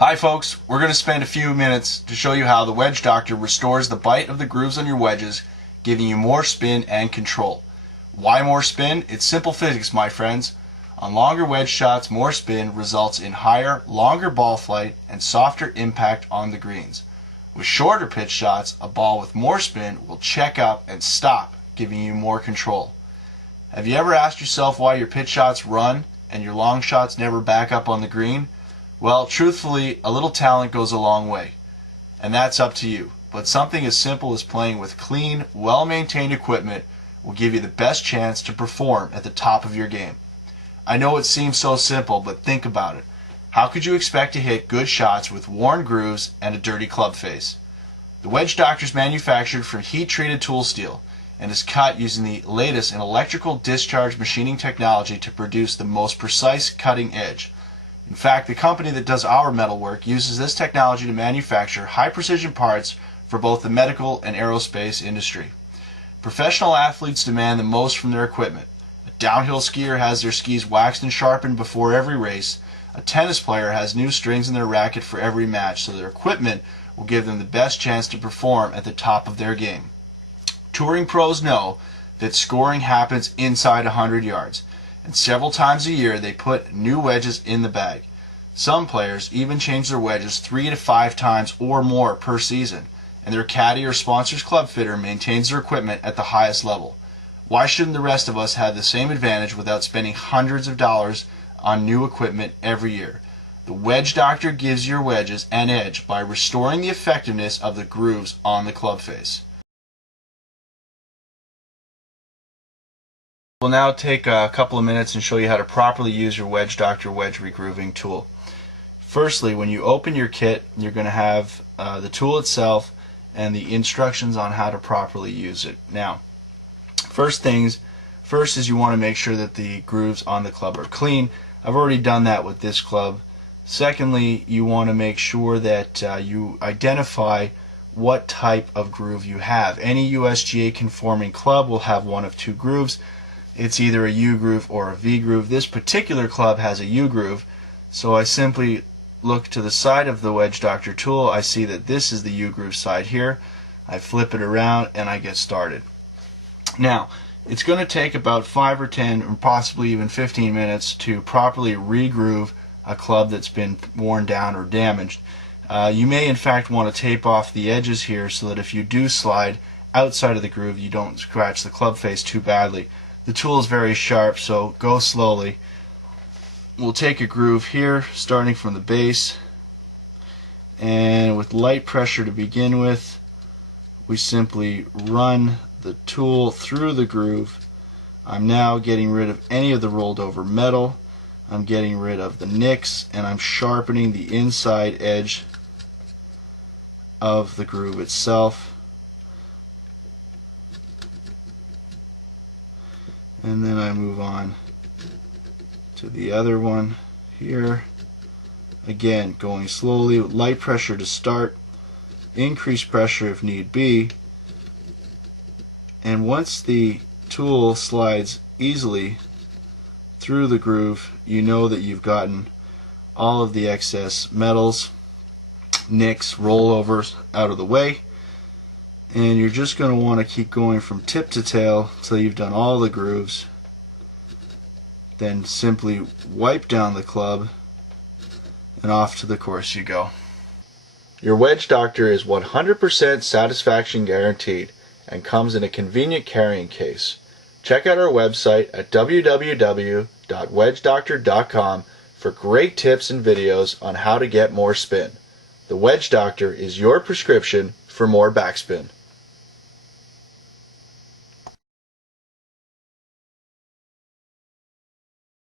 Hi folks, we're going to spend a few minutes to show you how the Wedge Doctor restores the bite of the grooves on your wedges, giving you more spin and control. Why more spin? It's simple physics, my friends. On longer wedge shots, more spin results in higher, longer ball flight and softer impact on the greens. With shorter pitch shots, a ball with more spin will check up and stop, giving you more control. Have you ever asked yourself why your pitch shots run and your long shots never back up on the green? Well, truthfully, a little talent goes a long way, and that's up to you. But something as simple as playing with clean, well-maintained equipment will give you the best chance to perform at the top of your game. I know it seems so simple, but think about it. How could you expect to hit good shots with worn grooves and a dirty club face? The Wedge Doctor is manufactured from heat-treated tool steel and is cut using the latest in electrical discharge machining technology to produce the most precise cutting edge. In fact, the company that does our metal work uses this technology to manufacture high-precision parts for both the medical and aerospace industry. Professional athletes demand the most from their equipment. A downhill skier has their skis waxed and sharpened before every race. A tennis player has new strings in their racket for every match, so their equipment will give them the best chance to perform at the top of their game. Touring pros know that scoring happens inside 100 yards. And several times a year they put new wedges in the bag. Some players even change their wedges 3 to 5 times or more per season, and their caddy or sponsor's club fitter maintains their equipment at the highest level. Why shouldn't the rest of us have the same advantage without spending hundreds of dollars on new equipment every year? The Wedge Doctor gives your wedges an edge by restoring the effectiveness of the grooves on the club face. We'll now take a couple of minutes and show you how to properly use your Wedge Doctor wedge regrooving tool. Firstly, when you open your kit, you're going to have the tool itself and the instructions on how to properly use it. Now, first is you want to make sure that the grooves on the club are clean. I've already done that with this club. Secondly, you want to make sure that you identify what type of groove you have. Any USGA conforming club will have one of two grooves. It's either a U groove or a V groove. This particular club has a U groove, so I simply look to the side of the Wedge Doctor tool. I see that this is the U groove side here. I flip it around and I get started. Now, it's going to take about 5 or 10 or possibly even 15 minutes to properly regroove a club that's been worn down or damaged. You may in fact want to tape off the edges here so that if you do slide outside of the groove you don't scratch the club face too badly. The tool is very sharp, so go slowly. We'll take a groove here, starting from the base, and with light pressure to begin with, we simply run the tool through the groove. I'm now getting rid of any of the rolled over metal. I'm getting rid of the nicks, and I'm sharpening the inside edge of the groove itself. And then I move on to the other one here. Again, going slowly with light pressure to start, increase pressure if need be, and once the tool slides easily through the groove, you know that you've gotten all of the excess metals, nicks, rollovers out of the way. And you're just going to want to keep going from tip to tail until you've done all the grooves. Then simply wipe down the club and off to the course you go. Your Wedge Doctor is 100% satisfaction guaranteed and comes in a convenient carrying case. Check out our website at www.wedgedoctor.com for great tips and videos on how to get more spin. The Wedge Doctor is your prescription for more backspin.